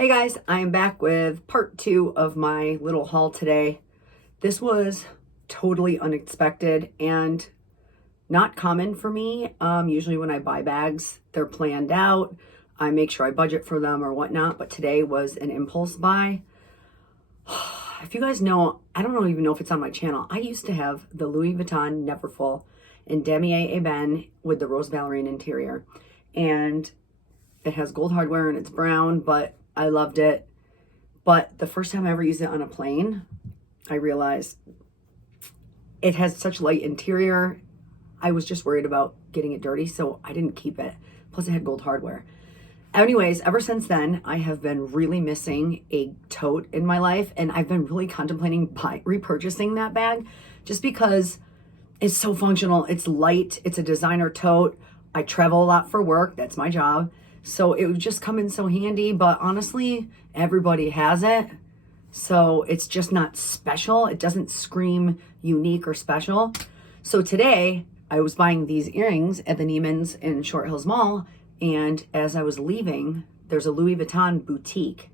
Hey guys, I am back with part 2 of my little haul today. This was totally unexpected and not common for me. Usually when I buy bags, they're planned out. I make sure I budget for them or whatnot, but today was an impulse buy. If you guys know, I don't even know if it's on my channel. I used to have the Louis Vuitton Neverfull in Damier Ebene with the rose ballerine interior. And it has gold hardware and it's brown, but I loved it. But the first time I ever used it on a plane, I realized it has such light interior. I was just worried about getting it dirty, so I didn't keep it. Plus it had gold hardware. Anyways, ever since then, I have been really missing a tote in my life, and I've been really contemplating repurchasing that bag just because it's so functional. It's light. It's a designer tote. I travel a lot for work. That's my job. So it would just come in so handy, but honestly, everybody has it. So it's just not special. It doesn't scream unique or special. So today I was buying these earrings at the Neiman's in Short Hills Mall. And as I was leaving, there's a Louis Vuitton boutique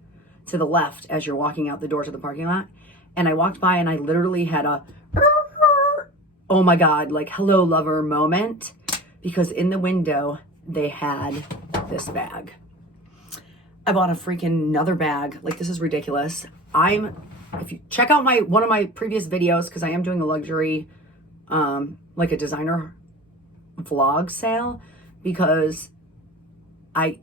to the left as you're walking out the door to the parking lot. And I walked by and I literally had a, oh my God, like hello lover moment, because in the window they had this bag. I bought a freaking another bag. Like, this is ridiculous. If you check out one of my previous videos, because I am doing a luxury, like a designer vlog sale, because I've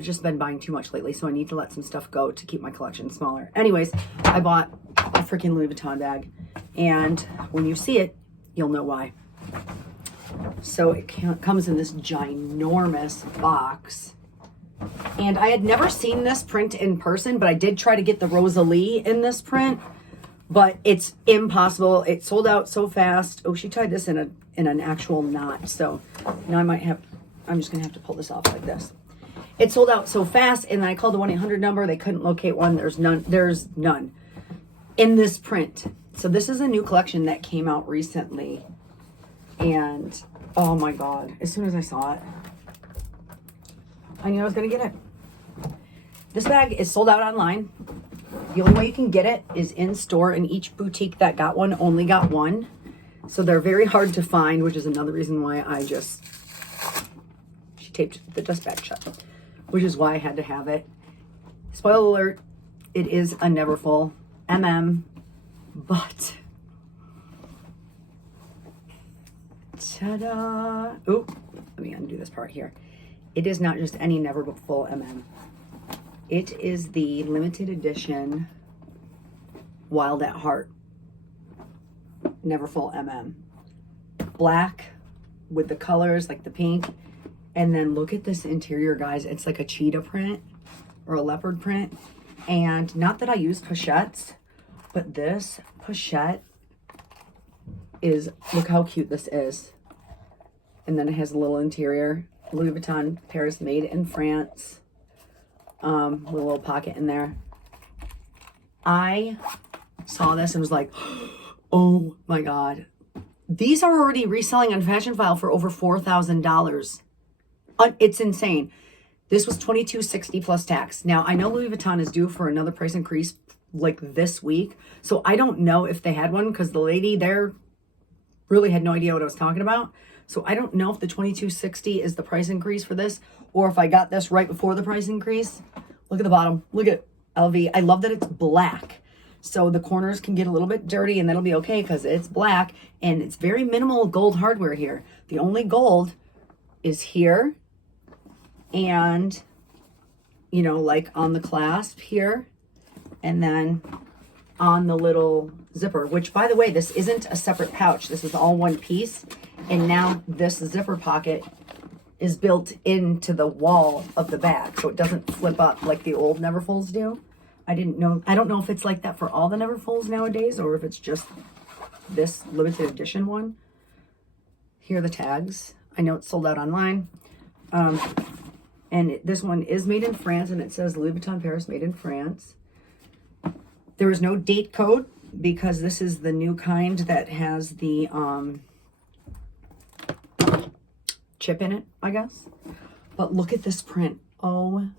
just been buying too much lately, so I need to let some stuff go to keep my collection smaller. Anyways, I bought a freaking Louis Vuitton bag, and when you see it, you'll know why. So it comes in this ginormous box. And I had never seen this print in person, but I did try to get the Rosalie in this print, but it's impossible. It sold out so fast. Oh, she tied this in an actual knot. So now I'm just gonna have to pull this off like this. It sold out so fast, and then I called the 1-800 number. They couldn't locate one. There's none in this print. So this is a new collection that came out recently. And oh my God, as soon as I saw it, I knew I was gonna get it. This bag is sold out online. The only way you can get it is in store, and each boutique that got one only got one. So they're very hard to find, which is another reason why she taped the dust bag shut, which is why I had to have it. Spoiler alert, it is a Neverfull but ta-da! Oh, let me undo this part here. It is not just any Neverfull It is the limited edition Wild at Heart Neverfull Black with the colors like the pink. And then look at this interior, guys. It's like a cheetah print or a leopard print. And not that I use pochettes, but this pochette is, look how cute this is. And then it has a little interior. Louis Vuitton Paris made in France. With a little pocket in there. I saw this and was like, oh my God. These are already reselling on Fashion File for over $4,000. It's insane. This was $22.60 plus tax. Now, I know Louis Vuitton is due for another price increase like this week. So I don't know if they had one, because the lady there really had no idea what I was talking about. So I don't know if the $22.60 is the price increase for this, or if I got this right before the price increase. Look at the bottom. Look at LV. I love that it's black. So the corners can get a little bit dirty, and that'll be okay because it's black, and it's very minimal gold hardware here. The only gold is here, and, you know, like on the clasp here, and then on the little zipper, which, by the way, this isn't a separate pouch. This is all one piece. And now this zipper pocket is built into the wall of the bag, so it doesn't flip up like the old Neverfulls do. I don't know if it's like that for all the Neverfulls nowadays, or if it's just this limited edition one. Here are the tags. I know it's sold out online. And this one is made in France, and it says Louis Vuitton Paris made in France. There is no date code, because this is the new kind that has the chip in it, I guess. But look at this print. Oh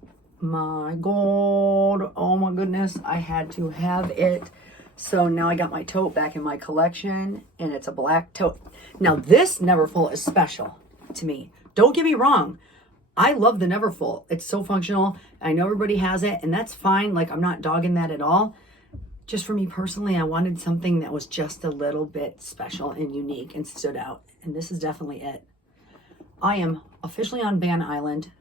my God. Oh my goodness. I had to have it. So now I got my tote back in my collection, and it's a black tote. Now this Neverfull is special to me. Don't get me wrong. I love the Neverfull. It's so functional. I know everybody has it, and that's fine. Like, I'm not dogging that at all. Just for me personally, I wanted something that was just a little bit special and unique and stood out. And this is definitely it. I am officially on Ban Island.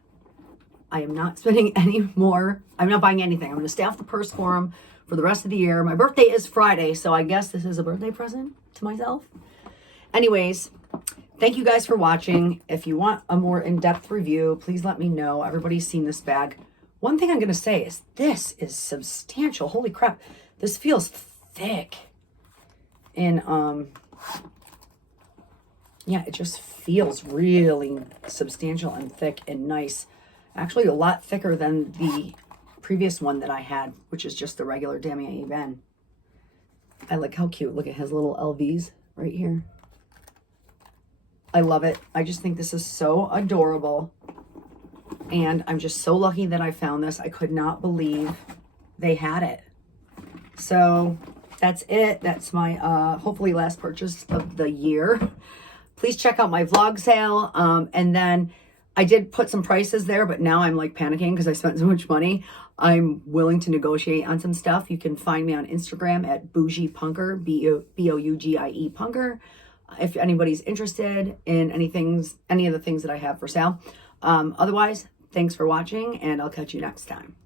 I am not spending any more. I'm not buying anything. I'm going to stay off the purse for them for the rest of the year. My birthday is Friday, so I guess this is a birthday present to myself. Anyways, thank you guys for watching. If you want a more in-depth review, please let me know. Everybody's seen this bag. One thing I'm going to say is this is substantial. Holy crap. This feels thick. And, yeah, it just feels really substantial and thick and nice. Actually, a lot thicker than the previous one that I had, which is just the regular Damier Ebene. I like how cute. Look, it has little LVs right here. I love it. I just think this is so adorable. And I'm just so lucky that I found this. I could not believe they had it. So that's it. That's my hopefully last purchase of the year. Please check out my vlog sale. And then I did put some prices there, but now I'm like panicking because I spent so much money. I'm willing to negotiate on some stuff. You can find me on Instagram at Bougie Punker, B-O-U-G-I-E Punker. If anybody's interested in any of the things that I have for sale. Otherwise, thanks for watching, and I'll catch you next time.